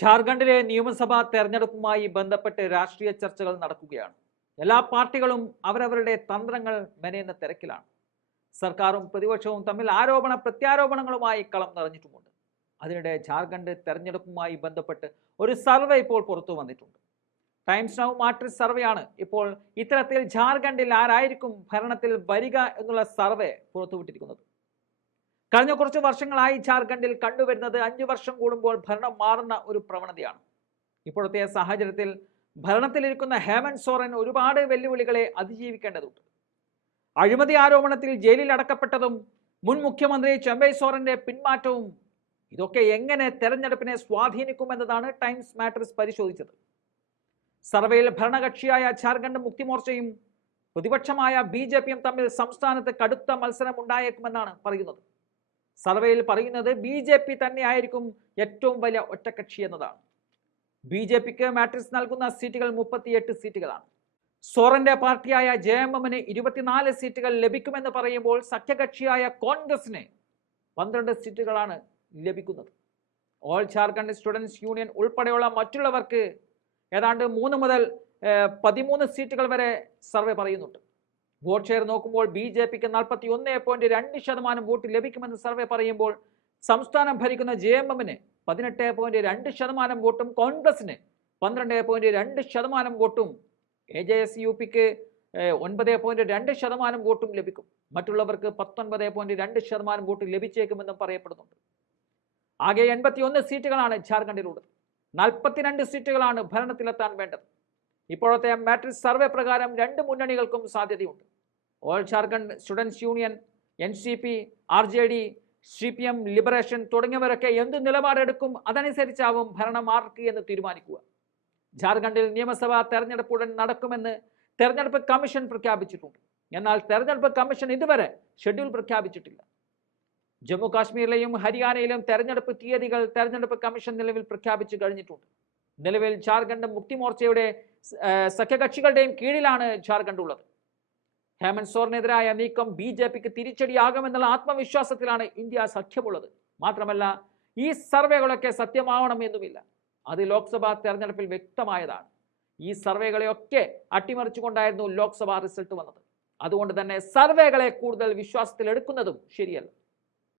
ജാർഖണ്ഡിലെ നിയമസഭാ തെരഞ്ഞെടുപ്പുമായി ബന്ധപ്പെട്ട് രാഷ്ട്രീയ ചർച്ചകൾ നടക്കുകയാണ്. എല്ലാ പാർട്ടികളും അവരവരുടെ തന്ത്രങ്ങൾ മെനയുന്ന തിരക്കിലാണ്. സർക്കാരും പ്രതിപക്ഷവും തമ്മിൽ ആരോപണ പ്രത്യാരോപണങ്ങളുമായി കളം നിറഞ്ഞിട്ടുമുണ്ട്. അതിനിടെ ജാർഖണ്ഡ് തെരഞ്ഞെടുപ്പുമായി ബന്ധപ്പെട്ട് ഒരു സർവേ ഇപ്പോൾ പുറത്തു വന്നിട്ടുണ്ട്. ടൈംസ് നൗ മാട്രിക്സ് സർവേയാണ് ഇപ്പോൾ ഇത്തരത്തിൽ ജാർഖണ്ഡിൽ ആരായിരിക്കും ഭരണത്തിൽ വരിക എന്നുള്ള സർവേ പുറത്തുവിട്ടിരിക്കുന്നത്. കഴിഞ്ഞ കുറച്ച് വർഷങ്ങളായി ജാർഖണ്ഡിൽ കണ്ടുവരുന്നത് 5 വർഷം കൂടുമ്പോൾ ഭരണം മാറുന്ന ഒരു പ്രവണതയാണ്. ഇപ്പോഴത്തെ സാഹചര്യത്തിൽ ഭരണത്തിലിരിക്കുന്ന ഹേമന്ത് സോറൻ ഒരുപാട് വെല്ലുവിളികളെ അതിജീവിക്കേണ്ടതുണ്ട്. അഴിമതി ആരോപണത്തിൽ ജയിലിൽ അടക്കപ്പെട്ടതും മുൻ മുഖ്യമന്ത്രി ചെമ്പൈ സോറന്റെ പിന്മാറ്റവും ഇതൊക്കെ എങ്ങനെ തെരഞ്ഞെടുപ്പിനെ സ്വാധീനിക്കുമെന്നതാണ് ടൈംസ് മാട്രിക്സ് പരിശോധിച്ചത്. സർവേയിൽ ഭരണകക്ഷിയായ ജാർഖണ്ഡ് മുക്തി മോർച്ചയും പ്രതിപക്ഷമായ BJPയും തമ്മിൽ സംസ്ഥാനത്ത് കടുത്ത മത്സരം ഉണ്ടായേക്കുമെന്നാണ് പറയുന്നത്. സർവേയിൽ പറയുന്നത് BJP തന്നെയായിരിക്കും ഏറ്റവും വലിയ ഒറ്റക്കക്ഷി എന്നതാണ്. BJPക്ക് മാട്രിക്സ് നൽകുന്ന സീറ്റുകൾ 38 സീറ്റുകളാണ്. സോറന്റെ പാർട്ടിയായ JMMന് 24 സീറ്റുകൾ ലഭിക്കുമെന്ന് പറയുമ്പോൾ സഖ്യകക്ഷിയായ കോൺഗ്രസിന് 12 സീറ്റുകളാണ് ലഭിക്കുന്നത്. ഓൾ ജാർഖണ്ഡ് സ്റ്റുഡൻസ് യൂണിയൻ ഉൾപ്പെടെയുള്ള മറ്റുള്ളവർക്ക് ഏതാണ്ട് 3 മുതൽ 13 സീറ്റുകൾ വരെ സർവേ പറയുന്നുണ്ട്. വോട്ട് ഷെയർ നോക്കുമ്പോൾ BJPക്ക് 41.2% വോട്ട് ലഭിക്കുമെന്ന് സർവേ പറയുമ്പോൾ സംസ്ഥാനം ഭരിക്കുന്ന JMMന് 18.2% വോട്ടും കോൺഗ്രസിന് 12.2% വോട്ടും AJSUPക്ക് 9.2% വോട്ടും ലഭിക്കും. മറ്റുള്ളവർക്ക് 19.2% വോട്ട് ലഭിച്ചേക്കുമെന്നും പറയപ്പെടുന്നുണ്ട്. ആകെ 81 സീറ്റുകളാണ് ജാർഖണ്ഡിലുള്ളത്. 42 സീറ്റുകളാണ് ഭരണത്തിലെത്താൻ വേണ്ടത്. ഇപ്പോഴത്തെ മാട്രിക്സ് സർവേ പ്രകാരം 2 മുന്നണികൾക്കും സാധ്യതയുണ്ട്. All Jharkhand students union, NCP, RJD, CPM, liberation തുടങ്ങിയവരൊക്കെ എന്ത് നിലപാടെടുക്കും അതനുസരിച്ചാവും ഭരണം ആർക്ക് എന്ന് തീരുമാനിക്കുക. ജാർഖണ്ഡിൽ നിയമസഭാ തെരഞ്ഞെടുപ്പ് ഉടൻ നടക്കുമെന്ന് തെരഞ്ഞെടുപ്പ് കമ്മീഷൻ പ്രഖ്യാപിച്ചിട്ടുണ്ട്. എന്നാൽ തെരഞ്ഞെടുപ്പ് കമ്മീഷൻ ഇതുവരെ ഷെഡ്യൂൾ പ്രഖ്യാപിച്ചിട്ടില്ല. ജമ്മു കാശ്മീരിലെയും ഹരിയാനയിലും തെരഞ്ഞെടുപ്പ് തീയതികൾ തെരഞ്ഞെടുപ്പ് കമ്മീഷൻ നിലവിൽ പ്രഖ്യാപിച്ചു കഴിഞ്ഞിട്ടുണ്ട്. നിലവിൽ ജാർഖണ്ഡ് മുക്തി മോർച്ചയുടെ സഖ്യകക്ഷികളുടെയും കീഴിലാണ് ജാർഖണ്ഡ് ഉള്ളത്. ഹേമന്ത് സോറിനെതിരായ നീക്കം BJPക്ക് തിരിച്ചടിയാകുമെന്നുള്ള ആത്മവിശ്വാസത്തിലാണ് ഇന്ത്യ സഖ്യമുള്ളത്. മാത്രമല്ല, ഈ സർവേകളൊക്കെ സത്യമാവണം എന്നുമില്ല. അത് ലോക്സഭാ തെരഞ്ഞെടുപ്പിൽ വ്യക്തമായതാണ്. ഈ സർവേകളെയൊക്കെ അട്ടിമറിച്ചുകൊണ്ടായിരുന്നു ലോക്സഭാ റിസൾട്ട് വന്നത്. അതുകൊണ്ട് തന്നെ സർവേകളെ കൂടുതൽ വിശ്വാസത്തിലെടുക്കുന്നതും ശരിയല്ല.